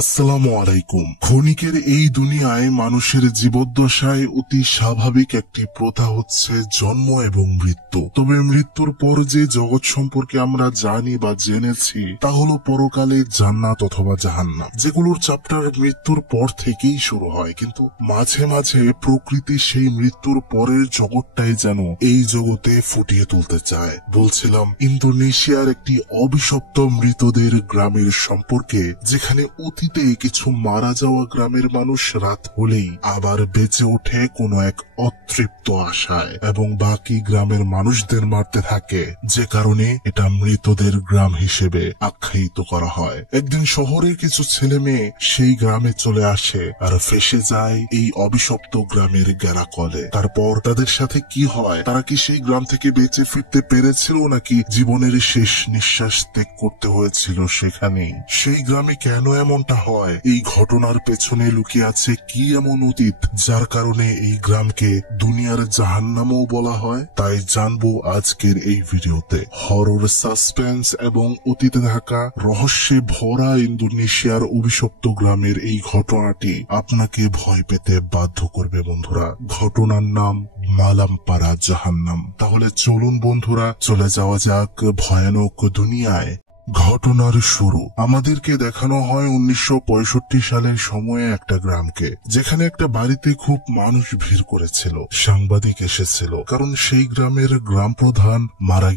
আসসালামু আলাইকুম। ক্ষণিকের এই দুনিয়ায় মানুষের জীবদ্দশায় অতি স্বাভাবিক একটি প্রথা হচ্ছে জন্ম এবং মৃত্যু। তবে মৃত্যুর পর যে জগৎ সম্পর্কে আমরা জানি বা জেনেছি তা হলো পরকালে জান্নাত অথবা জাহান্নাম, যেগুলোর চ্যাপ্টার মৃত্যুর পর থেকেই শুরু হয়। কিন্তু মাঝে মাঝে প্রকৃতি সেই মৃত্যুর পরের জগৎটাই যেন এই জগতে ফুটিয়ে তুলতে চায়। বলছিলাম ইন্দোনেশিয়ার একটি অভিশপ্ত মৃতদের গ্রামের সম্পর্কে, যেখানে অতীতে কিছু মারা যাওয়া গ্রামের মানুষ রাত হলেই আবার বেঁচে ওঠে কোনো এক অতৃপ্ত আশায় এবং বাকি গ্রামের মানুষদের মারতে থাকে, যে কারণে এটা মৃতদের গ্রাম হিসেবে আখ্যায়িত করা হয়। একদিন শহরের কিছু ছেলে মেয়ে সেই গ্রামে চলে আসে আর ফেসে যায় এই অভিশপ্ত গ্রামের গ্যারাকলে। তারপর তাদের সাথে কি হয়, তারা কি সেই গ্রাম থেকে বেঁচে ফিরতে পেরেছিল নাকি জীবনের শেষ নিঃশ্বাস ত্যাগ করতে হয়েছিল সেখানেই? সেই গ্রামে কেন এমনটা হয়, এই ঘটনার পেছনে লুকিয়ে আছে কি এমন অতীত যার কারণে এই গ্রামকে দুনিয়ার জাহান্নামও বলা হয়? তাই জানবো আজকের এই ভিডিওতে। হরর, সাসপেন্স এবং অতীতে থাকা রহস্যে ভরা ইন্দোনেশিয়ার অভিশপ্ত গ্রামের এই ঘটনাটি আপনাকে ভয় পেতে বাধ্য করবে বন্ধুরা। ঘটনার নাম মালামপাড়া জাহান্নাম। তাহলে চলুন বন্ধুরা, চলে যাওয়া যাক ভয়ানক দুনিয়ায়। ঘটনার শুরু আমাদেরকে দেখানো হয় 1965 সালের সময়ে একটা গ্রামকে, যেখানে একটা বাড়িতে খুব মানুষ ভিড় করেছিল। সাংবাদিক এসেছিল, কারণ সেই গ্রামের গ্রাম প্রধান মারা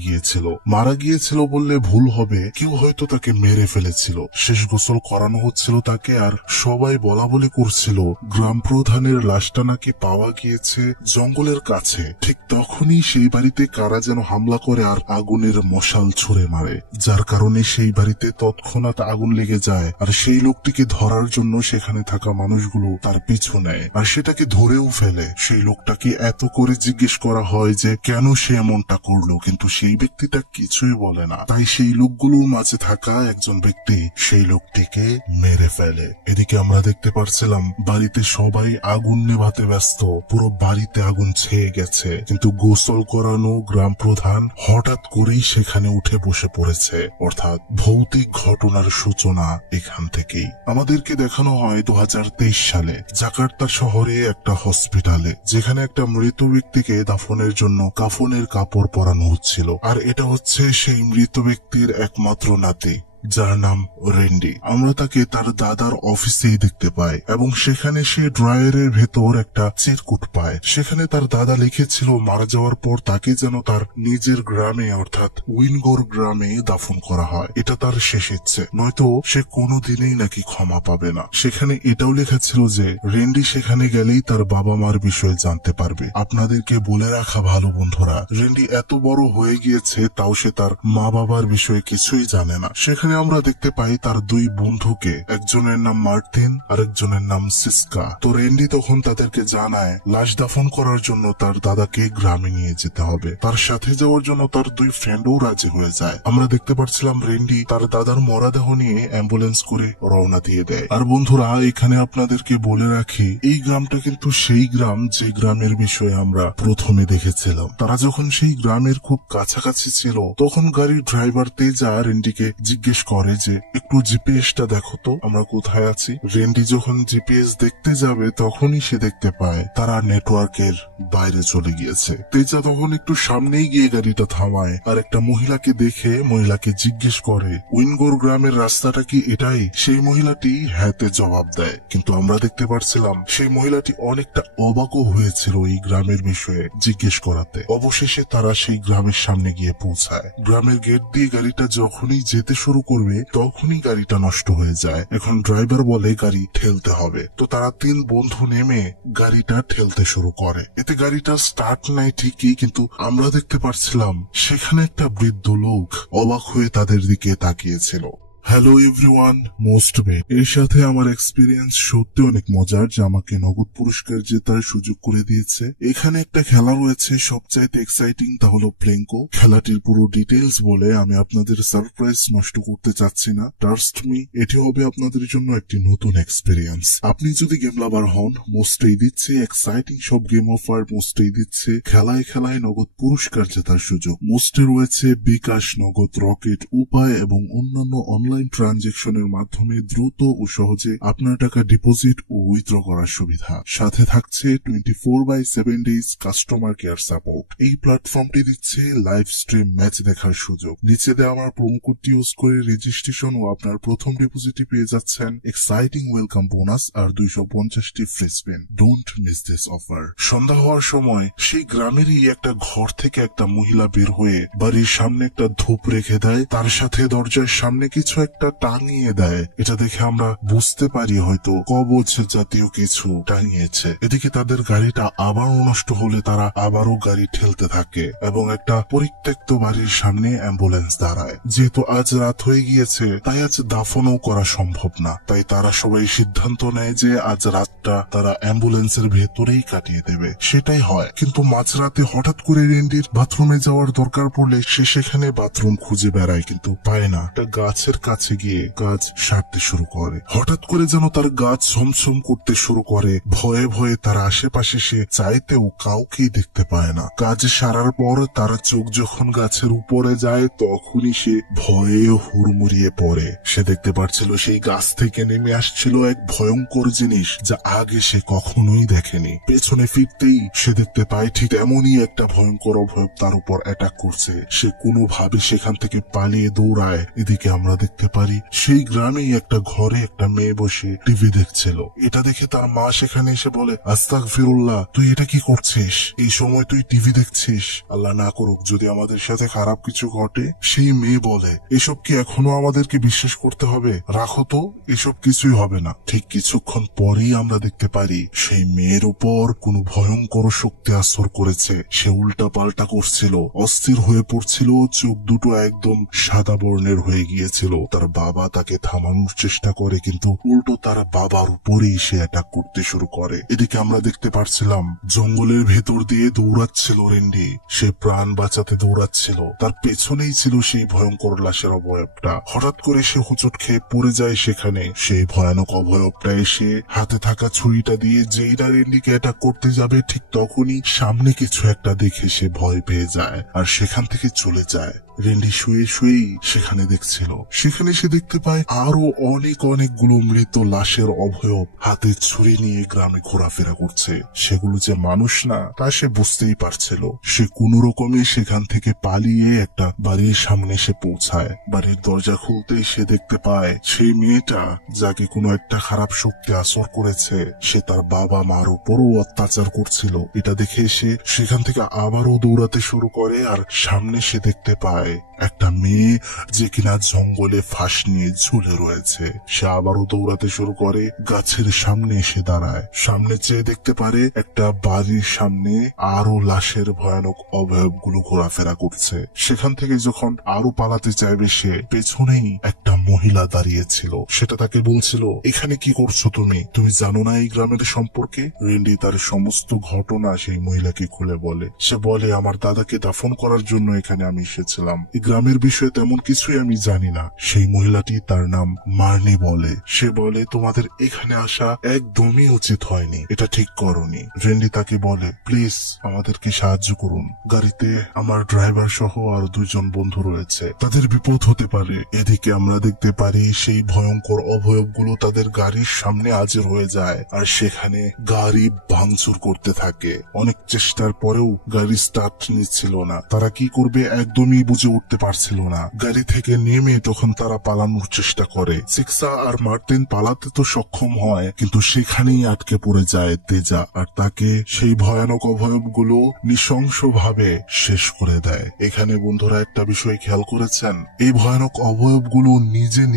গিয়েছিল বললে ভুল হবে, কেউ হয়তো তাকে মেরে ফেলেছিল। শেষ গোসল করানো হচ্ছিল তাকে, আর সবাই বলা বলি করছিল গ্রাম প্রধানের লাশটা নাকি পাওয়া গিয়েছে জঙ্গলের কাছে। ঠিক তখনই সেই বাড়িতে কারা যেন হামলা করে আর আগুনের মশাল ছুড়ে মারে, যার কারণে সেই বাড়িতে তৎক্ষণাৎ আগুন লেগে যায়। আর সেই লোকটিকে ধরার জন্য সেখানে থাকা মানুষগুলো তার পিছু নেয় আর সেটাকে ধরেও ফেলে। সেই লোকটাকে এত করে জিজ্ঞেস করা হয় যে কেন সে এমনটা করলো, কিন্তু সেই ব্যক্তিটা কিছুই বলে না। তাই সেই লোকগুলোর মাঝে থাকা একজন ব্যক্তি সেই লোকটিকে মেরে ফেলে। এদিকে আমরা দেখতে পারছিলাম বাড়িতে সবাই আগুন নেভাতে ব্যস্ত, পুরো বাড়িতে আগুন ছেয়ে গেছে। কিন্তু গোসল করানো গ্রাম প্রধান হঠাৎ করেই সেখানে উঠে বসে পড়েছে। অর্থাৎ ভৌতিক ঘটনার সূচনা এখান থেকেই। আমাদেরকে দেখানো হয় 2023 সালে জাকার্তা শহরে একটা হসপিটালে, যেখানে একটা মৃত ব্যক্তিকে দাফনের জন্য কাফনের কাপড় পরানো হচ্ছিল। আর এটা হচ্ছে সেই মৃত ব্যক্তির একমাত্র নাতি, যার নাম রেন্ডি। আমরা তাকে তার দাদার অফিসেই দেখতে পাই এবং সেখানে সে ড্রয়ারের ভেতর একটা চিরকুট পায়। সেখানে তার দাদা লিখেছিল মারা যাওয়ার পর তাকে যেন তার নিজের গ্রামে অর্থাৎ উইনগোর গ্রামে দাফন করা হয়। এটা তার শেষ ইচ্ছে, নয়তো সে কোনোদিনই নাকি ক্ষমা পাবে না। সেখানে এটাও লেখা ছিল যে রেন্ডি সেখানে গেলেই তার বাবা মার বিষয়ে জানতে পারবে। আপনাদেরকে বলে রাখা ভালো বন্ধুরা, রেন্ডি এত বড় হয়ে গিয়েছে তাও সে তার মা বাবার বিষয়ে কিছুই জানে না। সেখানে আমরা দেখতে পাই তার দুই বন্ধুকে, একজনের নাম মার্টিন আর একজনের নাম সিস্কা। তো রেন্ডি তখন তাদেরকে জানায় লাশ দাফন করার জন্য তার দাদাকে গ্রামে নিয়ে যেতে হবে। তার সাথে যাওয়ার জন্য তার দুই ফ্রেন্ডও রাজি হয়ে যায়। আমরা দেখতে পাচ্ছিলাম রেন্ডি তার দাদার মরদেহ নিয়ে অ্যাম্বুলেন্স করে রওনা দিয়ে দেয়। আর বন্ধুরা, এখানে আপনাদেরকে বলে রাখি, এই গ্রামটা কিন্তু সেই গ্রাম যে গ্রামের বিষয়ে আমরা প্রথমে দেখেছিলাম। তারা যখন সেই গ্রামের খুব কাছাকাছি ছিল, তখন গাড়ির ড্রাইভার তেজা রেন্ডিকে জিজ্ঞেস করে যে একটু জিপিএসটা দেখো তো আমরা কোথায় আছি। রেন্ডি যখন জিপিএস দেখতে যাবে তখনই সে দেখতে পায় তারা নেটওয়ার্কের বাইরে চলে গিয়েছে। তেজা তখন একটু সামনেই গিয়ে গাড়িটা থামায় আর একটা মহিলাকে দেখে মহিলাকে জিজ্ঞেস করে উইনগোর গ্রামের রাস্তাটা কি এটাই? সেই মহিলাটি হ্যাঁতে জবাব দেয়। কিন্তু আমরা দেখতে পারছিলাম সেই মহিলাটি অনেকটা অবাকও হয়েছিল এই গ্রামের বিষয়ে জিজ্ঞেস করাতে। অবশেষে তারা সেই গ্রামের সামনে গিয়ে পৌঁছায়। গ্রামের গেট দিয়ে গাড়িটা যখনই যেতে শুরু করবে তখনই গাড়িটা নষ্ট হয়ে যায়। এখন ড্রাইভার বলে গাড়ি ঠেলতে হবে। তো তারা তিন বন্ধু নেমে গাড়িটা ঠেলতে শুরু করে। এতে গাড়িটা স্টার্ট নেয় ঠিকই, কিন্তু আমরা দেখতে পাচ্ছিলাম সেখানে একটা বৃদ্ধ লোক অবাক হয়ে তাদের দিকে তাকিয়েছিল। হ্যালো এভরিওয়ান, মোস্ট বে এর সাথে আমার এক্সপিরিয়েন্স সত্যি অনেক মজার, যা আমাকে নগদ পুরস্কার জেতার সুযোগ করে দিয়েছে। এখানে একটা খেলা রয়েছে সবচাইতে এক্সাইটিং, তা হলো প্লেঙ্কো। খেলাটির পুরো ডিটেলস বলে আমি আপনাদের সারপ্রাইজ নষ্ট করতে চাচ্ছি না। ট্রাস্ট মি, এটি হবে আপনাদের জন্য একটি নতুন এক্সপিরিয়েন্স। আপনি যদি গেম লাভার হন, মোস্টেই দিচ্ছে এক্সাইটিং সব গেম অফার, মোস্টেই দিচ্ছে খেলায় খেলায় নগদ পুরস্কার জেতার সুযোগ। মোস্টে রয়েছে বিকাশ, নগদ, রকেট, উপায় এবং অন্যান্য অনলাইন অনলাইন ট্রানজেকশনের মাধ্যমে দ্রুত ও সহজে আপনার টাকা ডিপোজিট ও উইথড্র করার সুবিধা। সাথে থাকছে 24/7 ডেজ কাস্টমার কেয়ার সাপোর্ট। এই প্ল্যাটফর্মটি দিচ্ছে লাইভ স্ট্রিম ম্যাচ দেখার সুযোগ। নিচে দেওয়া আমার প্রোমো কোডটি ইউজ করে রেজিস্ট্রেশন ও আপনার প্রথম ডিপোজিটে পেয়ে যাচ্ছেন এক্সাইটিং ওয়েলকাম বোনাস আর 250টি free spin. Don't miss this offer. সন্ধ্যা হওয়ার সময় সেই গ্রামেরই একটা ঘর থেকে একটা মহিলা বের হয়ে বাড়ির সামনে একটা ধূপ রেখে দেয়, তার সাথে দরজার সামনে কিছু একটা টাঙিয়ে দেয়। এটা দেখে আমরা বুঝতে পারি হয়তো কবচ জাতীয় কিছু টাঙিয়েছে। এদিকে তাদের গাড়িটা আবারও নষ্ট হলে তারা আবারও গাড়ি ঠেলতে থাকে এবং একটা পরিত্যক্ত বাড়ির সামনে অ্যাম্বুলেন্স দাঁড়ায়। যেহেতু আজ রাত হয়ে গিয়েছে তাই আজ দাফনও করা সম্ভব না, তাই তারা সবাই সিদ্ধান্ত নেয় যে আজ রাতটা তারা অ্যাম্বুলেন্সের ভেতরেই কাটিয়ে দেবে। সেটাই হয়, কিন্তু মাঝরাতে হঠাৎ করে রেন্ডির বাথরুমে যাওয়ার দরকার পড়লে সে সেখানে বাথরুম খুঁজে বেড়ায় কিন্তু পায় না। একটা গাছের কাছে গিয়ে গাছ সারতে শুরু করে। হঠাৎ করে যেন তার গাছ ছমছম করতে শুরু করে। ভয়ে ভয়ে তার আশেপাশে সে চাইতেও কাউকেই দেখতে পায় না। কাজ সারার পর তার চোখ যখন গাছের উপরে যায় তখনই সে ভয়ে হুড়মুড়িয়ে পড়ে। সে দেখতে পাচ্ছিল সেই গাছ থেকে নেমে আসছিল এক ভয়ঙ্কর জিনিস যা আগে সে কখনোই দেখেনি। পেছনে ফিরতেই সে দেখতে পায় ঠিক এমনই একটা ভয়ঙ্কর অভয়ব তার উপর অ্যাটাক করছে। সে কোনোভাবে সেখান থেকে পালিয়ে দৌড়ায়। এদিকে আমরা দেখতে পারি সেই গ্রামেই একটা ঘরে একটা মেয়ে বসে টিভি দেখছিল। এটা দেখে তার মা সেখানে এসে বলে, আস্তাগফিরুল্লাহ, তুই এটা কি করছিস? এই সময় তুই টিভি দেখছিস? আল্লাহ না করুক যদি আমাদের সাথে খারাপ কিছু ঘটে। সেই মেয়ে বলে, এসব কি এখনো আমাদেরকে বিশ্বাস করতে হবে? রাখো তো, এসব কিছুই হবে না। ঠিক কিছুক্ষণ পরেই আমরা দেখতে পারি সেই মেয়ের উপর কোনো ভয়ঙ্কর শক্তি আসর করেছে। সে উল্টা পাল্টা করছিল, অস্থির হয়ে পড়ছিল, চোখ দুটো একদম সাদা বর্ণের হয়ে গিয়েছিল। তার বাবা তাকে থামানোর চেষ্টা করে কিন্তু উল্টো তার বাবার উপরেই সে অ্যাটাক করতে শুরু করে। এদিকে আমরা দেখতে পারছিলাম জঙ্গলের ভেতর দিয়ে দৌড়াচ্ছিল রেন্ডি। সে প্রাণ বাঁচাতে দৌড়াচ্ছিল, তার পেছনেই ছিল সেই ভয়ঙ্কর লাশের অবয়বটা। হঠাৎ করে সে হোঁচট খেয়ে পড়ে যায় সেখানে। সেই ভয়ানক অবয়বটা এসে হাতে থাকা ছুরিটা দিয়ে যেই না রেন্ডিকে অ্যাটাক করতে যাবে ঠিক তখনই সামনে কিছু একটা দেখে সে ভয় পেয়ে যায় আর সেখান থেকে চলে যায়। রেন্ডি শুয়ে শুয়েই সেখানে দেখছিল। সেখানে সে দেখতে পায় আরো অনেকগুলো মৃত লাশের অবয়ব হাতে ছুরি নিয়ে গ্রামে ঘোরাফেরা করছে। সেগুলো যে মানুষ না তা সে বুঝতেই পারছিল। সে কোনো রকমে সেখান থেকে পালিয়ে একটা বাড়ির সামনে এসে পৌঁছায়। বাড়ির দরজা খুলতেই সে দেখতে পায় সেই মেয়েটা যাকে কোনো একটা খারাপ শক্তি আসর করেছে সে তার বাবা মার উপরও অত্যাচার করছিল। এটা দেখে সে সেখান থেকে আবারও দৌড়াতে শুরু করে আর সামনে সে দেখতে পায় একটা মেয়ে যে কিনা জঙ্গলে ফাঁস নিয়ে ঝুলে রয়েছে। সে আবারও দৌড়াতে শুরু করে, গাছের সামনে এসে দাঁড়ায়। সামনে চেয়ে দেখতে পারে একটা বাড়ির সামনে আরো লাশের ভয়ানক অবয়বগুলো ঘোরাফেরা করছে। সেখান থেকে যখন আরো পালাতে চাইবে সে পেছনেই একটা মহিলা দাঁড়িয়েছিল। সেটা তাকে বলছিল, এখানে কি করছো তুমি? তুমি জানো না এই গ্রামের সম্পর্কে? রেন্ডি তার সমস্ত ঘটনা সেই মহিলাকে খুলে বলে। সে বলে, আমার দাদাকে দাফন করার জন্য এখানে আমি এসেছিলাম। এই গ্রামের বিষয়ে তেমন কিছুই আমি জানি না। সেই মহিলাটি তার নাম মার্নি বলে। সে বলে, তোমাদের এখানে আসা একদমই উচিত হয়নি, এটা ঠিক করনি। রেন্ডি তাকে বলে, প্লিজ আমাদেরকে সাহায্য করুন। গাড়িতে আমার ড্রাইভার সহ আর 2জন বন্ধু রয়েছে, তাদের বিপদ হতে পারে। এদিকে আমরা দেখতে পারি সেই ভয়ঙ্কর অবয়বগুলো তাদের গাড়ির সামনে হাজির হয়ে যায় আর সেখানে গাড়ি ভাঙচুর করতে থাকে। অনেক চেষ্টার পরেও গাড়ি স্টার্ট নিচ্ছিল না। তারা কি করবে একদমই বুঝে উঠতে পারছিল না। গাড়ি থেকে নেমে তখন তারা পালানোর চেষ্টা করে। সিক্সা আর মার্টিন পালাতে তো সক্ষম হয় কিন্তু সেখানেই আটকে পড়ে যায় তেজা আর তাকে সেই ভয়ানক অবয়বগুলো নৃশংসভাবে শেষ করে দেয়। এখানে বন্ধুরা একটা বিষয় খেয়াল করেছেন, এই ভয়ানক অবয়বগুলো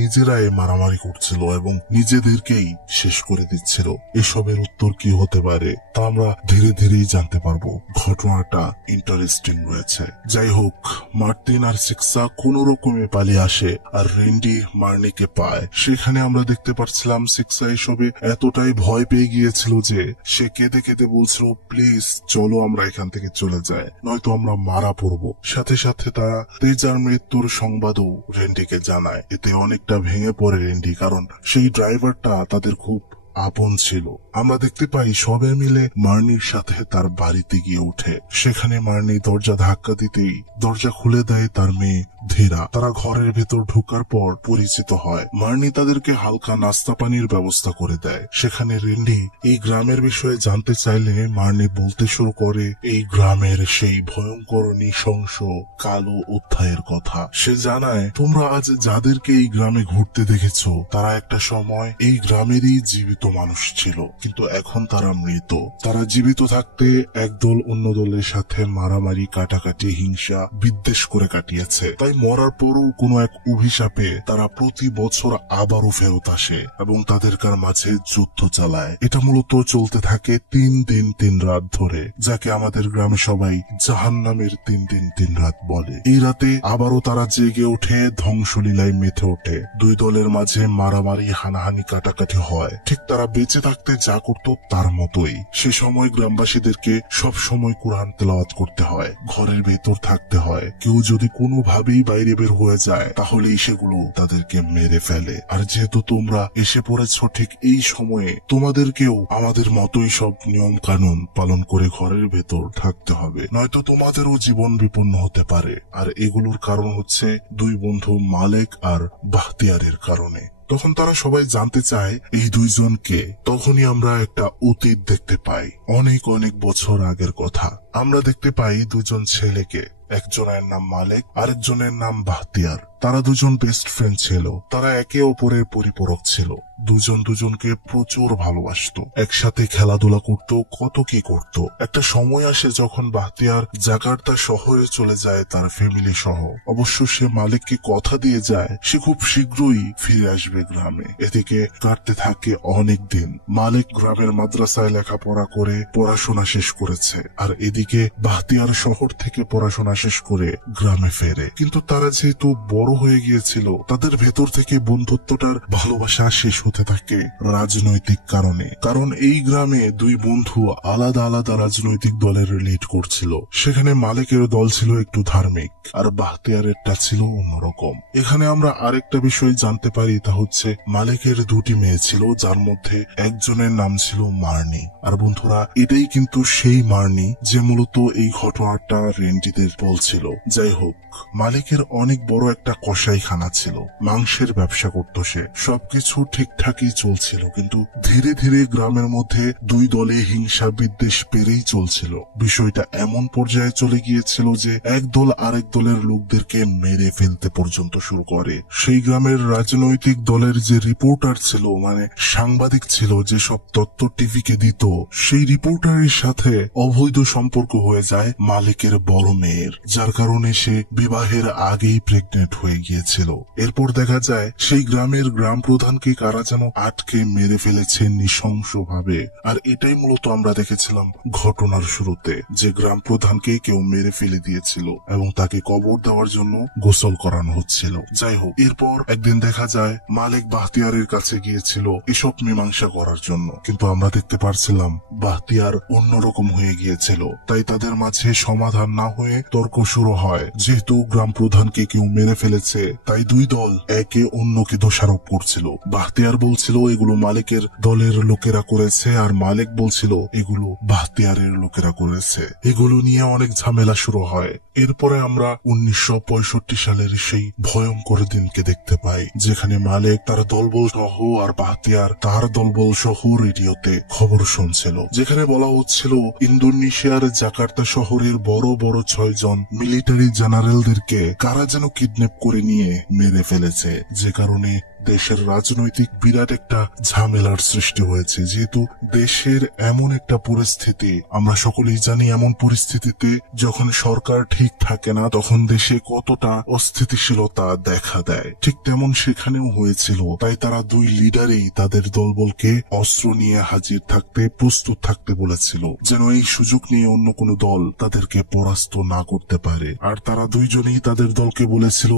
নিজেরাই মারামারি করছিল এবং নিজেদেরকেই শেষ করে দিচ্ছিল। এসবের উত্তর কি হতে পারে তা আমরা ধীরে ধীরেই জানতে পারবো। ঘটনাটা ইন্টারেস্টিং রয়েছে। যাই হোক, মার্টিন আর সিক্সা কোন রকমে পালিয়ে আসে আর রেন্ডি মার্নিকে পায়। সেখানে আমরা দেখতে পাচ্ছিলাম সিক্সা এসবে এতটাই ভয় পেয়ে গিয়েছিল যে সে কেঁদে কেঁদে বলছিল, প্লিজ চলো আমরা এখান থেকে চলে যাই, নয়তো আমরা মারা পড়বো। সাথে সাথে তারা তেজার মৃত্যুর সংবাদও রেন্ডিকে জানায়। এতে অনেকটা ভেঙে পড়ে রেন্ডি, কারণ সেই ড্রাইভারটা তাদের খুব আপন ছিল। আমরা দেখতে পাই সবাই মিলে মার্নির সাথে তার বাড়িতে গিয়ে ওঠে। সেখানে মার্নি দরজা ধাক্কা দিতেই দরজা খুলে দেয় তার মেয়ে বৃদ্ধেরা। তারা ঘরের ভেতর ঢোকার পর পরিচিত হয়। মার্নি তাদেরকে হালকা নাস্তা পানির ব্যবস্থা করে দেয়। সেখানে রেন্ডি এই গ্রামের বিষয়ে জানতে চাইলে মার্নি বলতে শুরু করে এই গ্রামের সেই ভয়ঙ্কর নৃশংস কালো অধ্যায়ের কথা। সে জানায়, তোমরা আজ যাদেরকে এই গ্রামে ঘুরতে দেখেছো তারা একটা সময় এই গ্রামেরই জীবিত মানুষ ছিল, কিন্তু এখন তারা মৃত। তারা জীবিত থাকতে একদল অন্য দলের সাথে মারামারি, কাটাকাটি, হিংসা, বিদ্বেষ করে কাটিয়েছে। তাই মরার পরও কোনো এক অভিশাপে তারা প্রতি বছর আবারও ফেরত আসে এবং তাদেরকার মাঝে যুদ্ধ চালায়। এটা মূলত চলতে থাকে 3 দিন 3 রাত ধরে, যাকে আমাদের গ্রামে সবাই জাহান্নামের 3 দিন 3 রাত বলে। এই রাতে আবারও তারা জেগে ওঠে, ধ্বংসলীলায় মেতে ওঠে। দুই দলের মাঝে মারামারি, হানাহানি, কাটাকাটি হয়, ঠিক তারা বেঁচে থাকতে যা করত তার মতোই। সে সময় গ্রামবাসীদেরকে সব সময় কোরআন তেলাওয়াত করতে হয়, ঘরের ভেতর থাকতে হয়। কেউ যদি কোনোভাবেই বাইরে বের হয়ে যায় তাহলেই সেগুলো তাদেরকে মেরে ফেলে। আর যেহেতু তোমরা এসে পড়েছ ঠিক এই সময়ে, তোমাদেরকেও আমাদের মতোই সব নিয়ম কানুন পালন করে ঘরের ভেতর থাকতে হবে, নয়তো তোমাদেরও জীবন বিপন্ন হতে পারে। আর এগুলোর কারণ হচ্ছে দুই বন্ধু মালেক আর বাখতিয়ারের কারণে। তখন তারা সবাই জানতে চায় এই দুইজনকে। তখনই আমরা একটা অতীত দেখতে পাই, অনেক অনেক বছর আগের কথা। আমরা দেখতে পাই দুজন ছেলেকে, একজনের নাম মালেক, আরেকজনের নাম বাখতিয়ার। তারা দুজন বেস্ট ফ্রেন্ড ছিল। তারা একে অপরের পরিপূরক ছিল। দুজন দুজনকে প্রচুর ভালোবাসতো, একসাথে খেলাধুলা করত, কত কি করত। একটা সময় আসে যখন বাখতিয়ার জাকার্তা শহরে চলে যায় তার ফ্যামিলি সহ। অবশ্য সে মালিককে কথা দিয়ে যায় সে খুব শীঘ্রই ফিরে আসবে গ্রামে। এদিকে কাটতে থাকে অনেক দিন। মালিক গ্রামের মাদ্রাসায় লেখাপড়া করে পড়াশোনা শেষ করেছে, আর এদিকে বাখতিয়ার শহর থেকে পড়াশোনা শেষ করে গ্রামে ফেরে। কিন্তু তারা যেহেতু বড় হয়ে গিয়েছিল, তাদের ভেতর থেকে বন্ধুত্বটার ভালোবাসা শেষ হতে থাকে রাজনৈতিক কারণে। কারণ এই গ্রামে দুই বন্ধু আলাদা আলাদা রাজনৈতিক দলের লিড করছিল। সেখানে মালিকের দল ছিল একটু ধার্মিক, আর বাখতিয়ারেরটা ছিল অন্যরকম। এখানে আমরা আরেকটা বিষয় জানতে পারি, তা হচ্ছে মালিকের দুটি মেয়ে ছিল, যার মধ্যে একজনের নাম ছিল মার্নি। আর বন্ধুরা, এটাই কিন্তু সেই মার্নি যে মূলত এই ঘটনাটা রেন্ডিদের বলছিল। যাই হোক, মালিকের অনেক বড় একটা কসাইখানা ছিল, মাংসের ব্যবসা করত সে। সবকিছু ঠিকঠাকই চলছিল, কিন্তু ধীরে ধীরে গ্রামের মধ্যে দুই দলে হিংসা বিদ্বেষ বেড়েই চলছিল। বিষয়টা এমন পর্যায়ে চলে গিয়েছিল যে এক দল আরেক দলের লোকদেরকে মেরে ফেলতে পর্যন্ত শুরু করে। সেই গ্রামের রাজনৈতিক দলের যে রিপোর্টার ছিল, মানে সাংবাদিক ছিল, যে সব তথ্য টিভিকে দিত, সেই রিপোর্টারের সাথে অবৈধ সম্পর্ক হয়ে যায় মালিকের বড় মেয়ের, যার কারণে সে বিবাহের আগেই প্রেগনেন্ট হয়ে গিয়েছিল। এরপর দেখা যায় সেই গ্রামের গ্রাম প্রধানকে কারা যেন আটকে মেরে ফেলেছে নৃশংসভাবে। আর এটাই মূলত আমরা দেখেছিলাম ঘটনার শুরুতে, যে গ্রাম প্রধানকে কেউ মেরে ফেলে দিয়েছিল এবং তাকে কবর দেওয়ার জন্য গোসল করানো হচ্ছিল। যাই হোক, এরপর একদিন দেখা যায় মালিক বাখতিয়ারের কাছে গিয়েছিল এসব মীমাংসা করার জন্য, কিন্তু আমরা দেখতে পারছিলাম বাখতিয়ার অন্যরকম হয়ে গিয়েছিল। তাই তাদের মাঝে সমাধান না হয়ে তর্ক শুরু হয়। যেহেতু গ্রাম প্রধানকে কেউ মেরে ফেলেছে, তাই দুই দল একে অন্যকে দোষারোপ করছিল। বাখতিয়ার বলছিল এগুলো মালিকের দলের লোকেরা করেছে, আর মালিক বলছিল এগুলো বাখতিয়ারের লোকেরা করেছে। এগুলো নিয়ে অনেক ঝামেলা শুরু হয়। এরপরে আমরা 1965 সালের সেই ভয়ঙ্কর দিনকে দেখতে পাই, যেখানে মালিক তার দলবল সহ আর বাখতিয়ার তার দলবল সহ রেডিওতে খবর শুনছিল, যেখানে বলা হচ্ছিল ইন্দোনেশিয়ার জাকার্তা শহরের বড় বড় 6 জন মিলিটারি জেনারেলদেরকে কারা যেন কিডন্যাপ করে নিয়ে মেরে ফেলেছে, যে কারণে দেশের রাজনৈতিক বিরাট একটা ঝামেলার সৃষ্টি হয়েছে। যেহেতু দেশের এমন একটা পরিস্থিতি, আমরা সকলেই জানি এমন পরিস্থিতিতে যখন সরকার ঠিক থাকে না তখন দেশে কতটা অস্থিতিশীলতা দেখা দেয়, ঠিক তেমন সেখানেও হয়েছিল। তাই তারা দুই লিডারই তাদের দলবলকে অস্ত্র নিয়ে হাজির থাকতে, প্রস্তুত থাকতে বলেছিল, যেন এই সুযোগ নিয়ে অন্য কোনো দল তাদেরকে পরাস্ত না করতে পারে। আর তারা দুইজনই তাদের দলকে বলেছিল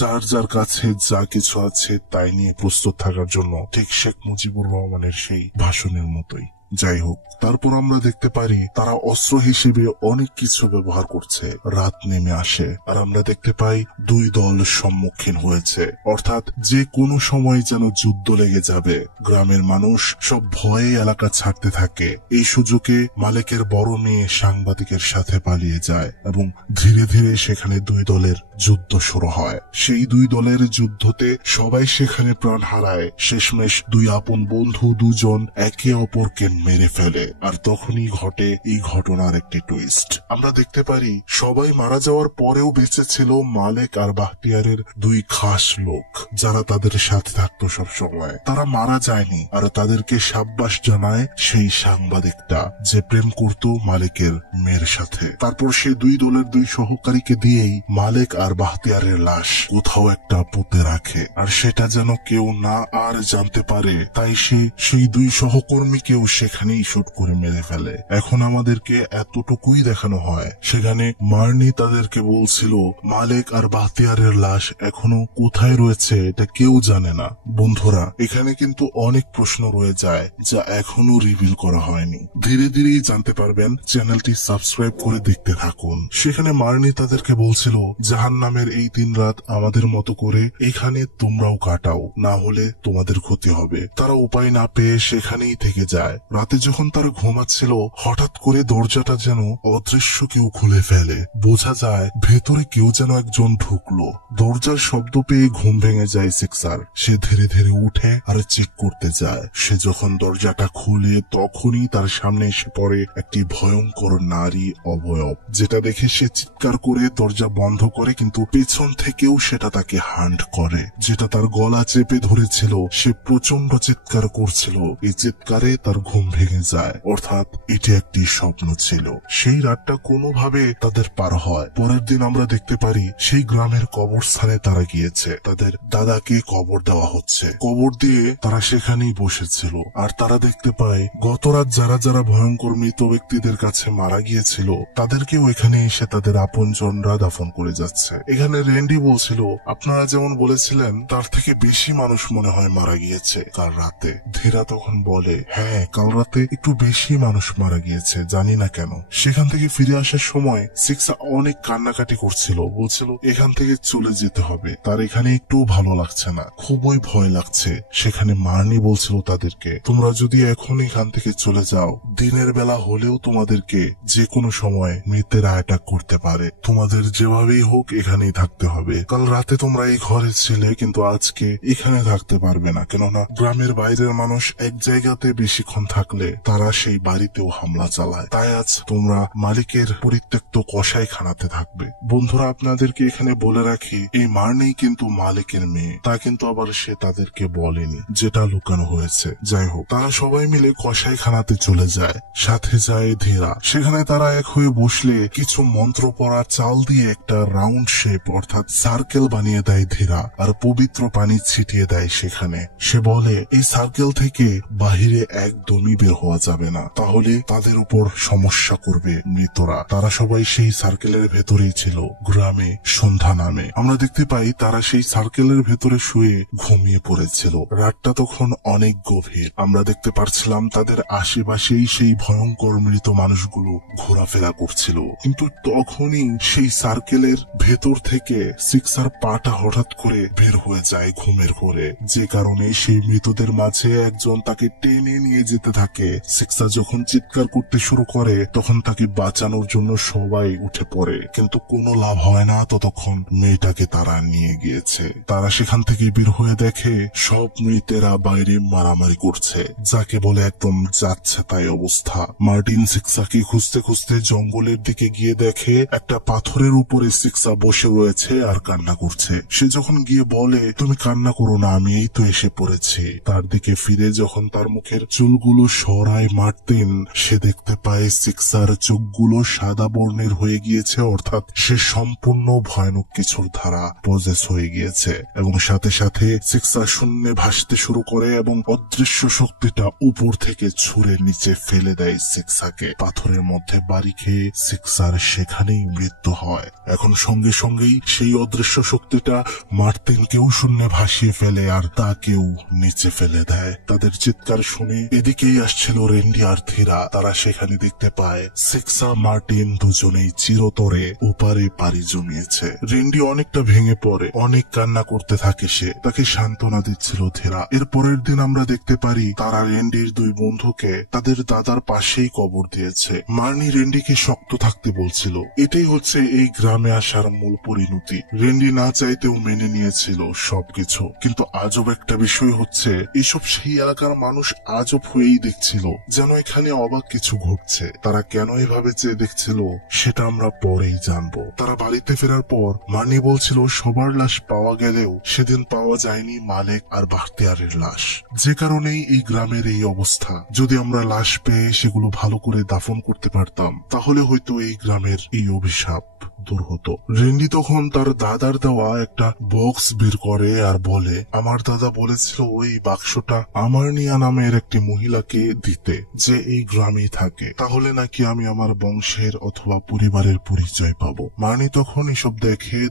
যার যার কাছে যা কিছু আছে তাই নিয়ে প্রস্তুত থাকার জন্য, ঠিক শেখ মুজিবুর রহমানের সেই ভাষণের মতোই। যাই হোক, তারপর আমরা দেখতে পারি তারা অস্ত্র হিসেবে অনেক কিছু ব্যবহার করছে। রাত নেমে আসে আর আমরা দেখতে পাই দুই দল সম্মুখীন হয়েছে, অর্থাৎ যে কোনো সময় যেন যুদ্ধ লেগে যাবে। গ্রামের মানুষ সব ভয়ে এলাকা ছাড়তে থাকে। এই সুযোগে মালিকের বড় মেয়ে সাংবাদিকের সাথে পালিয়ে যায় এবং ধীরে ধীরে সেখানে দুই দলের যুদ্ধ শুরু হয়। সেই দুই দলের যুদ্ধতে সবাই সেখানে প্রাণ হারায়। শেষমেশ দুই আপন বন্ধু দুজন একে অপরকে মেরে ফেলে। আর তখনই ঘটে এই ঘটনার একটি টুইস্ট। আমরা দেখতে পারি সবাই মারা যাওয়ার পরেও বেঁচে ছিল মালেক আর বাখতিয়ারের দুই খাস লোক, যারা তাদের সাথে থাকতো সব সময়। তারা মারা যায়নি, আর তাদেরকে সাব্বাস জানায় সেই সাংবাদিকটা যে প্রেম করত মালিকের মেয়ের সাথে। তারপর সেই দুই দলের দুই সহকারীকে দিয়েই মালেক আর বাখতিয়ারের লাশ কোথাও একটা পুঁতে রাখে, আর সেটা যেন কেউ না আর জানতে পারে। তাই সে সেই দুই সহকর্মীকেও সেখানেই শুট করে মেরে ফেলে। এখন আমাদেরকে এতটুকুই দেখানো হয়, সেখানে মার্নি তাদেরকে বলছিল মালেক আর বাখতিয়ারের লাশ এখনো কোথায় রয়েছে এটা কেউ জানে না। বন্ধুরা, এখানে কিন্তু অনেক প্রশ্ন রয়ে যায় যা এখনো রিভিল করা হয়নি। ধীরে ধীরেই জানতে পারবেন, চ্যানেলটি সাবস্ক্রাইব করে দেখতে থাকুন। সেখানে মার্নি তাদেরকে বলছিল জাহান্নামের এই 3 রাত আমাদের মতো করে এখানে তোমরাও কাটাও, না হলে তোমাদের ক্ষতি হবে। তারা উপায় না পেয়ে সেখানেই থেকে যায়। রাতে যখন তারা ঘুমাচ্ছিল, হঠাৎ করে দরজাটা যেন অদৃশ্য কেউ খুলে ফেলে। বোঝা যায় ভেতরে কেউ যেন একজন ঢুকলো। দরজার শব্দ পেয়ে ঘুম ভেঙে যায় সিক্সার। সে ধীরে ধীরে উঠে আর চেক করতে যায়। সে যখন দরজাটা খুলে, তখনই তার সামনে এসে পড়ে একটি ভয়ঙ্কর নারী অবয়ব, যেটা দেখে সে চিৎকার করে দরজা বন্ধ করে, কিন্তু পেছন থেকেও সেটা তাকে হান্ট করে। যেটা তার গলা চেপে ধরেছিল, সে প্রচন্ড চিৎকার করছিল। এই চিৎকারে তার ঘুম ভেঙে যায়, অর্থাৎ এটি একটি স্বপ্ন ছিল। সেই রাতটা কোনোভাবে তাদের পার হয়। পরের দিন আমরা দেখতে পারি সেই গ্রামের কবরস্থানে তারা গিয়েছে। তাদের দাদাকে কবর দেওয়া হচ্ছে। কবর দিয়ে তারা সেখানেই বসেছিল, আর তারা দেখতে পায় গত রাত যারা যারা ভয়ঙ্কর মৃত ব্যক্তিদের কাছে মারা গিয়েছিল, তাদেরকেও এখানে এসে তাদের আপনজনরা দাফন করে যাচ্ছে। এখানে রেন্ডি বলছিল, আপনারা যেমন বলেছিলেন তার থেকে বেশি মানুষ মনে হয় মারা গিয়েছে কাল রাতে। ধীরা তখন বলে, হ্যাঁ, কাল রাতে একটু বেশি মানুষ মারা গিয়েছে, জানি না কেন। সেখান থেকে ফিরে আসার সময় সিক্সা অনেক কান্নাকাটি করছিল, বলছিল এখান থেকে চলে যেতে হবে, তার এখানে একটু ভালো লাগছে না, খুবই ভয় লাগছে। সেখানে মার্নি বলছিল তাদেরকে, তোমরা যদি এখন এখান থেকে চলে যাও, দিনের বেলা হলেও তোমাদেরকে যে কোনো সময় মৃতেরা অ্যাটাক করতে পারে। তোমাদের যেভাবেই হোক এখানেই থাকতে হবে। কাল রাতে তোমরা এই ঘরে ছিলে, কিন্তু আজকে এখানে থাকতে পারবে না, কেননা গ্রামের বাইরের মানুষ এক জায়গাতে বেশিক্ষণ থাকলে তারা সেই বাড়িতেও হামলা চালায়। তাই আজ তোমরা মালিকের পরিত্যক্ত কসাইখানাতে থাকবে। বন্ধুরা, আপনাদেরকে এখানে বলে রাখি, এই মার্নি কিন্তু মালিকের মেয়ে, তা কিন্তু আবার সে তাদেরকে বলেনি, যেটা লুকানো হয়েছে। যাই হোক, তারা সবাই মিলে কসাইখানাতে চলে যায়, সাথে যায় ধীরা। সেখানে তারা এক হয়ে বসলে কিছু মন্ত্র পড়া চাল দিয়ে একটা রাউন্ড শেপ অর্থাৎ সার্কেল বানিয়ে দেয় ধীরা, আর পবিত্র পানি ছিটিয়ে দেয় সেখানে। সে বলে এই সার্কেল থেকে বাহিরে একদমই বের হওয়া যাবে না, তাহলে তাদের উপর সমস্যা করবে মৃতরা। তারা সবাই সেই সার্কেলের ভেতরেই ছিল। গ্রামে সন্ধ্যা নামে। আমরা দেখতে পাই তারা সেই সার্কেলের ভেতরে শুয়ে ঘুমিয়ে পড়েছিল। রাতটা তখন অনেক গভীর। আমরা দেখতে পারছিলাম তাদের আশেপাশেই সেই ভয়ঙ্কর মৃত মানুষগুলো ঘোরাফেরা করছিল। কিন্তু তখনই সেই সার্কেলের ভেতর থেকে সিক্সার পাটা হঠাৎ করে বের হয়ে যায় ঘুমের ঘোরে, যে কারণে সেই মৃতদের মাঝে একজন তাকে টেনে নিয়ে যেতে থাকে। সিক্সার যখন চিৎকার করতে শুরু করে, তখন তাকে বাঁচানোর জন্য সবাই উঠে পড়ে, কিন্তু কোনো লাভ হয় না। ততক্ষণ মেয়েটাকে তারা নিয়ে গিয়েছে। তারা সেখান থেকে বের হয়ে দেখে সব মৃতেরা বাইরে মারামারি করছে, যাকে বলে একদম যাচ্ছে তাই অবস্থা। মার্টিন সিক্সাকে খুঁজতে খুঁজতে জঙ্গলের দিকে গিয়ে দেখে একটা পাথরের উপরে সিক্সা বসে রয়েছে আর কান্না করছে। সে যখন গিয়ে বলে, তুমি কান্না করো না, আমি এই তো এসে পড়েছি। তার দিকে ফিরে যখন তার মুখের চুলগুলো সরায় মার্টিন, সে দেখতে পায় সিক্সার চোখগুলো সাদা বর্ণের হয়ে গিয়েছে, অর্থাৎ সে সম্পূর্ণ ভয়ানক কিছুর ধারা পজেস হয়ে গিয়েছে। এবং সাথে সাথে সিক্সা শূন্যে ভাসতে শুরু করে এবং অদৃশ্য শক্তিটা উপর থেকে ছুঁড়ে নিচে ফেলে দেয় সিক্সাকে। পাথরের মধ্যে বাড়ি খেয়ে সিক্সার সেখানেই মৃত্যু হয়। এখন সঙ্গে সঙ্গেই সেই অদৃশ্য শক্তিটা মার্টিনকেও শূন্যে ভাসিয়ে ফেলে আর তাকেও নিচে ফেলে দেয়। তাদের চিৎকার শুনে এদিকেই আসছিল রেন্ডি আর ধীরা। তারা সেখানে দেখতে পায় সিক্সা মার্টিন দুজনেই চিরতরে ওপারে পাড়ি জমিয়েছে। রেন্ডি অনেকটা ভেঙে পড়ে, অনেক কান্না করতে থাকে। সে তাকে সান্ত্বনা দিচ্ছিল ধীরা। এর পরের দিন আমরা দেখতে পারি তারা রেন্ডির দুই বন্ধুকে তাদের দাদার পাশেই কবর দিয়েছে। মার্নি রেন্ডিকে শক্ত থাকতে বলছিল। এটাই হচ্ছে এই গ্রামে আসার মূল কেবল পরিণতি। রেন্ডি না চাইতেও মেনে নিয়েছিল সবকিছু। কিন্তু আজব একটা বিষয় হচ্ছে, এসব সেই এলাকার মানুষ আজব হয়েই দেখছিল, যেন এখানে অবাক কিছু ঘটছে। তারা কেন এভাবে চেয়ে দেখছিল সেটা আমরা পরেই জানবো। তারা বাড়িতে ফেরার পর মার্নি বলছিল সবার লাশ পাওয়া গেলেও সেদিন পাওয়া যায়নি মালেক আর বাখতিয়ারের লাশ, যে কারণেই এই গ্রামের এই অবস্থা। যদি আমরা লাশ পেয়ে সেগুলো ভালো করে দাফন করতে পারতাম তাহলে হয়তো এই গ্রামের এই অভিশাপ দূর হতো। রেন্ডি তখন তার দাদার দেওয়া একটা বক্স বের করে আর বলে, আমার দাদা বলেছিল ওই বাক্সটা আমারনিয়া নামের একটি মহিলাকে দিতে, যে এই গ্রামেই থাকে। তাহলে নাকি আমি আমার বংশের অথবা পরিবারের পরিচয় পাবো। মার্নি তখন এসব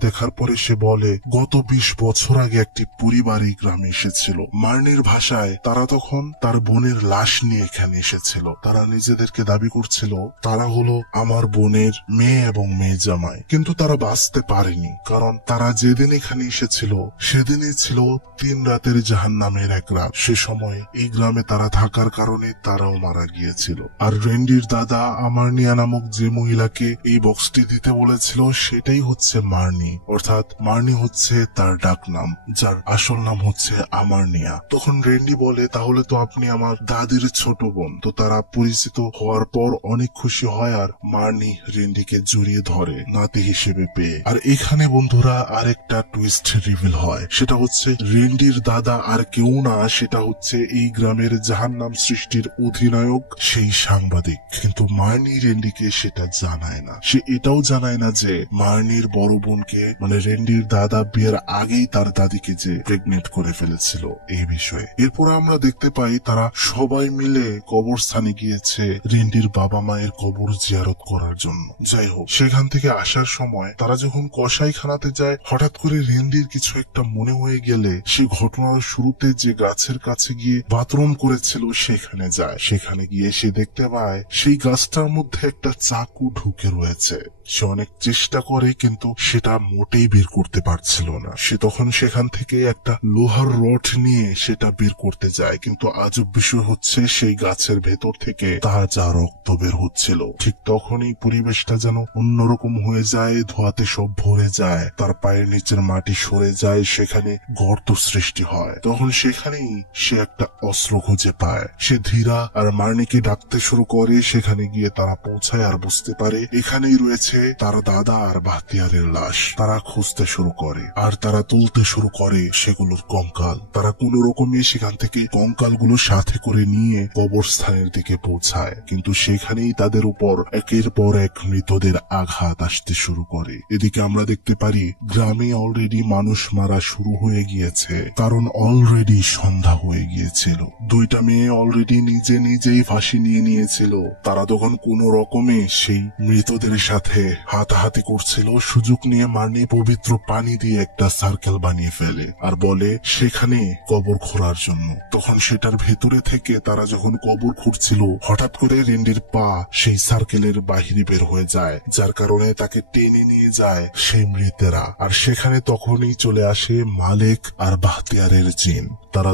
দেখার পরে সে বলে, গত 20 বছর আগে একটি পরিবার এই গ্রামে এসেছিল। মার্নির ভাষায় তারা তখন তার বোনের লাশ নিয়ে এখানে এসেছিল। তারা নিজেদেরকে দাবি করছিল তারা হলো আমার বোনের মেয়ে এবং মেয়ে জামাই, কিন্তু তারা বাঁচতে পারেনি, কারণ তারা যেদিন এখানে এসেছিল সেদিনই ছিল 3 রাতের জাহান্নামের এক রাত। সে সময় এই গ্রামে তারা থাকার কারণে তারাও মারা গিয়েছিল। আর রেন্ডির দাদা আমারনিয়া নামক যে মহিলাকে এই বক্সটি দিতে বলেছিল সেটাই হচ্ছে মার্নি, অর্থাৎ মার্নি হচ্ছে তার ডাক নাম, যার আসল নাম হচ্ছে আমারনিয়া। তখন রেন্ডি বলে, তাহলে তো আপনি আমার দাদির ছোট বোন। তো তারা পরিচিত হওয়ার পর অনেক খুশি হয় আর মার্নি রেন্ডিকে জড়িয়ে ধরে নাতি হিসেবে পেয়ে। আর এখানে বন্ধুরা আরেকটা টুইস্ট রিভিল হয়, সেটা হচ্ছে রেন্ডির দাদা আর কেউ না, সেটা হচ্ছে এই গ্রামের জাহান্নাম সৃষ্টির অধিনায়ক, সেই সাংবাদিক। কিন্তু মার্নি রেন্ডিকে সেটা জানায় না। সে এটাও জানায় না যে মার্নির বড় বোনকে মানে রেন্ডির দাদা বিয়ের আগেই তার দাদিকে যে প্রেগনেন্ট করে ফেলেছিল এই বিষয়ে। এরপর আমরা দেখতে পাই তারা সবাই মিলে কবরস্থানে গিয়েছে রেন্ডির বাবা মায়ের কবর জিয়ারত করার জন্য। যাই হোক, সেখান থেকে আসার সময় তারা যখন কসাইখানাতে যায়, হঠাৎ করে রেন্ডির কিছু একটা মনে হয়ে গেলে সে ঘটনার শুরুতে যে গাছের কাছে গিয়ে বাথরুম করেছিল সেখানে যায়। সেখানে গিয়ে সে দেখতে পায় সেই গাছটার মধ্যে একটা চাকু ঢুকে রয়েছে। সে অনেক চেষ্টা করে কিন্তু সেটা মোটেই বের করতে পারছিল না। সে তখন সেখান থেকে একটা লোহার রড নিয়ে সেটা বের করতে যায়, কিন্তু আজব বিষয় হচ্ছে সেই গাছের ভেতর থেকে তাজা রক্ত বের হচ্ছিল। ঠিক তখনই পরিবেশটা যেন অন্যরকম হয়ে যায়, ধোঁয়াতে সব ভরে যায়, তার পায়ের নিচের মাটি সরে যায়, সেখানে গর্ত সৃষ্টি হয়। তখন সেখানেই সে একটা অস্ত্র খুঁজে পায়। সে ধীরা আর মার্নিকে ডাকতে শুরু করে। সেখানে গিয়ে তারা পৌঁছায় আর বুঝতে পারে এখানেই রয়েছে তার দাদা আর বাখতিয়ারের লাশ। তারা খুঁজতে শুরু করে আর তারা তুলতে শুরু করে সেগুলোর কঙ্কাল। তারা কোন রকমে সেখান থেকে কঙ্কালগুলো সাথে করে নিয়ে কবরস্থানের দিকে পৌঁছায়, কিন্তু সেখানেই তাদের উপর একের পর এক মৃতদের আঘাত আসতে শুরু করে। এদিকে আমরা দেখতে পারি গ্রামে অলরেডি মানুষ মারা শুরু হয়ে গিয়েছে, কারণ অলরেডি সন্ধ্যা হয়ে গিয়েছিল। 2টা মেয়ে অলরেডি নিজেই ফাঁসি নিয়ে নিয়েছিল। তারা তখন কোন রকমে সেই মৃতদের সাথে হাতাহাতি করছিল। সুযোগ নিয়ে মার্নি পবিত্র পানি দিয়ে একটা সার্কেল বানিয়ে ফেলে আর বলে সেখানে কবর খোঁড়ার জন্য। তখন সেটার ভেতরে থেকে তারা যখন কবর খুঁড়ছিল, হঠাৎ করে রেন্ডির পা সেই সার্কেলের বাহিরে বের হয়ে যায়, যার কারণে তাকে টেনে নিয়ে যায় সেই মৃতেরা। আর সেখানে তখনই চলে আসে মালেক আর বাখতিয়ারের জিন। তারা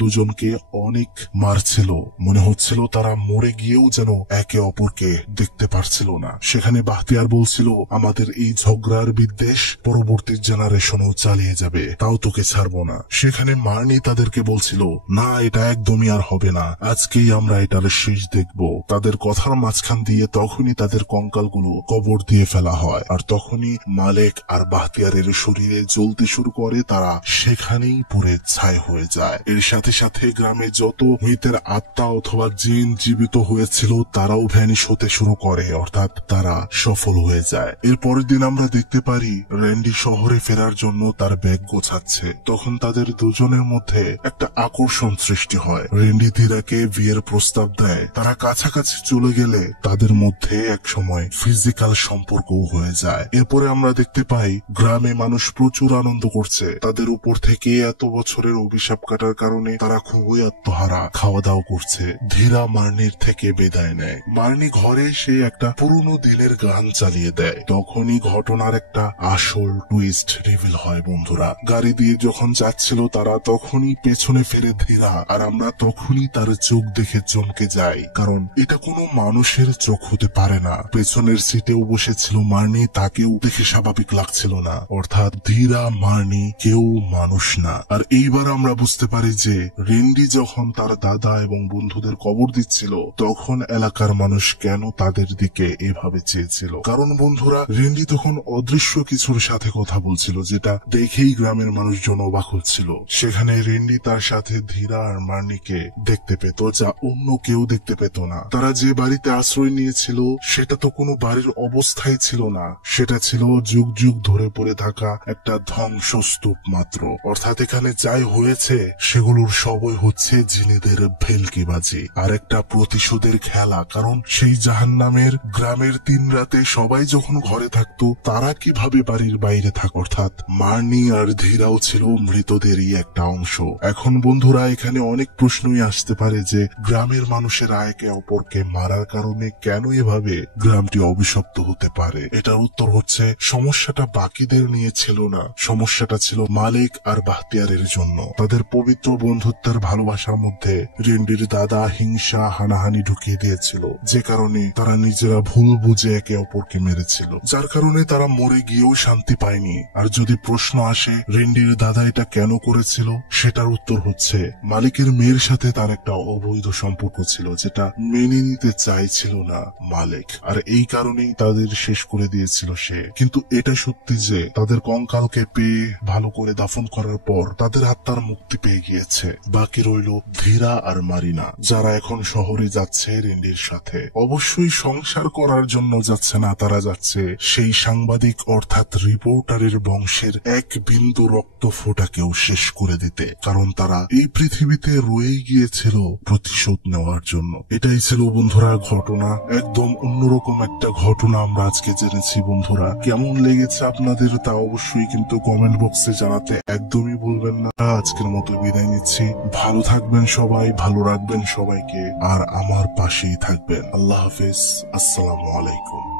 দুজনকে অনেক মারছিল, মনে হচ্ছিল তারা মরে গিয়েও যেন একে অপরকে দেখতে পারছিল না। সেখানে বাখতিয়ার বলছিল, আমাদের এই ঝগড়ার বিদ্বেষ পরবর্তী জেনারেশনও চালিয়ে যাবে, তাও তোকে ছাড়বো না। সেখানে মার্নি তাদেরকে বলছিল, না এটা একদমই আর হবে না, আজকেই আমরা এটার শেষ দেখব। তাদের কথার মাঝখান দিয়ে তখনই তাদের কঙ্কালগুলো কবর দিয়ে ফেলা হয়। আর তখনই মালেক আর বাখতিয়ারের শরীরে জ্বলতে শুরু করে, তারা সেখানেই পুড়ে ছাই হয়ে যায়। এর সাথে সাথে গ্রামে যত মৃতের আত্মা অথবা জিন জীবিত হয়েছিল তারাও ভ্যানিশ হতে শুরু করে, অর্থাৎ তারা সফল হয়ে যায়। এর পরের দিন আমরা দেখতে পারি রেন্ডি শহরে ফেরার জন্য তার ব্যাগ গোছাচ্ছে। তখন তাদের দুজনের মধ্যে একটা আকর্ষণ সৃষ্টি হয়। রেন্ডি ধীরাকে বিয়ের প্রস্তাব দেয়। তারা কাছাকাছি চলে গেলে তাদের মধ্যে এক সময় ফিজিক্যাল সম্পর্কও হয়ে যায়। এরপরে আমরা দেখতে পাই গ্রামে মানুষ প্রচুর আনন্দ করছে। তাদের উপর থেকে এত বছরের অভিশাপ কাটার কারণে তারা খুবই আত্মহারা, খাওয়া দাওয়া করছে। ধীরা মার্নির থেকে বিদায় নেয়। মার্নি ঘরে সে একটা পুরনো দিনের গান চালিয়ে দেয়। তখনই ঘটনার একটা আসল টুইস্ট রিভিল হয় বন্ধুরা। গাড়ি দিয়ে যখন যাচ্ছিল তারা, তখনই পেছনে ফিরে ধীরা, আর আমরা তখনই তার চোখ দেখে চমকে যাই, কারণ এটা কোনো মানুষের চোখ হতে পারে না। পেছনের সিটেও বসেছিল মার্নি তাকেও দেখে স্বাভাবিক লাগছিল না, অর্থাৎ ধীরা মার্নি কেউ মানুষ না। আর এইবার আমরা বুঝতে পারি যে রেন্ডি যখন তার দাদা এবং বন্ধুদের কবর দিচ্ছিল তখন এলাকার মানুষ কেন তাদের দিকে এভাবে চেয়েছিল। কারণ বন্ধুরা, রেন্ডি তখন অদৃশ্য কিছুর সাথে কথা বলছিল, যেটা দেখেই গ্রামের মানুষজন অবাক হচ্ছিল। সেখানে রেন্ডি তার সাথে ধীরা আর মার্নিকে দেখতে পেত, যা অন্য কেউ দেখতে পেত না। তারা যে বাড়িতে আশ্রয় নিয়েছিল সেটা তো কোনো বাড়ির অবস্থায় ছিল না, সেটা ছিল যুগ যুগ ধরে পড়ে থাকা একটা ধ্বংসস্তূপ মাত্র। অর্থাৎ এখানে যাই হয়েছে সেগুলোর সবই হচ্ছে জিনেদের ভেলকিবাজি আর একটা প্রতিশোধের খেলা। কারণ সেই জাহান্নামের গ্রামের 3 রাতে সবাই যখন ঘরে থাকতো, তারা কিভাবে বাড়ির বাইরে থাক, অর্থাৎ মার্নি আর ধীরাও ছিল মৃতদেরই একটা অংশ। এখন বন্ধুরা, এখানে অনেক প্রশ্নই আসতে পারে যে গ্রামের মানুষেরা একে অপরকে মারার কারণে কেন এভাবে গ্রামটি অভিশপ্ত হতে পারে। এটার উত্তর হচ্ছে, সমস্যাটা বাকিদের নিয়ে ছিল না, সমস্যাটা ছিল মালিক আর বাখতিয়ারের জন্য। তাদের পবিত্র বন্ধুত্বের ভালোবাসার মধ্যে রেন্ডির দাদা হিংসা হানাহানি ঢুকিয়ে দিয়েছিল, যে কারণে তারা নিজেরা ভুল বুঝে একে অপরকে মেরেছিল, যার কারণে তারা মরে গিয়েও শান্তি পায়নি। আর যদি প্রশ্ন আসে রেন্ডির দাদা এটা কেন করেছিল, সেটার উত্তর হচ্ছে, মালিকের মেয়ের সাথে তার একটা অবৈধ সম্পর্ক ছিল, যেটা মেনে নিতে চাইছিল না মালিক, আর এই কারণেই তাদের শেষ করে দিয়েছিল সে। কিন্তু এটা সত্যি যে তাদের কঙ্কালকে পেয়ে ভালো করে দাফন করার পর তাদের আত্মার মুক্তি পেয়ে গিয়েছে। বাকি রইল ধীরা আর মারিনা, যারা এখন শহরে যাচ্ছে রেন্ডির সাথে। অবশ্যই সংসার করার জন্য যাচ্ছে না, তারা যাচ্ছে সেই সাংবাদিক অর্থাৎ রিপোর্টারের বংশের এক বিন্দু রক্ত ফোঁটাকেও শেষ করে দিতে। কারণ তারা এই পৃথিবীতে রয়ে গিয়েছিল প্রতিশোধ নেওয়ার জন্য। এটাই ছিল বন্ধুরা ঘটনা, একদম অন্যরকম একটা ঘটনা আমরা আজকে জেনেছি। বন্ধুরা, কেমন লেগেছে আপনাদের তা অবশ্যই কিন্তু কমেন্ট বক্সে জানাতে একদমই ভুলবেন না। আজকের মতো বিদায় নিচ্ছি, ভালো থাকবেন সবাই, ভালো রাখবেন সবাইকে, আর আমার পাশেই থাকবেন। আল্লাহ হাফেজ, আসসালামু আলাইকুম।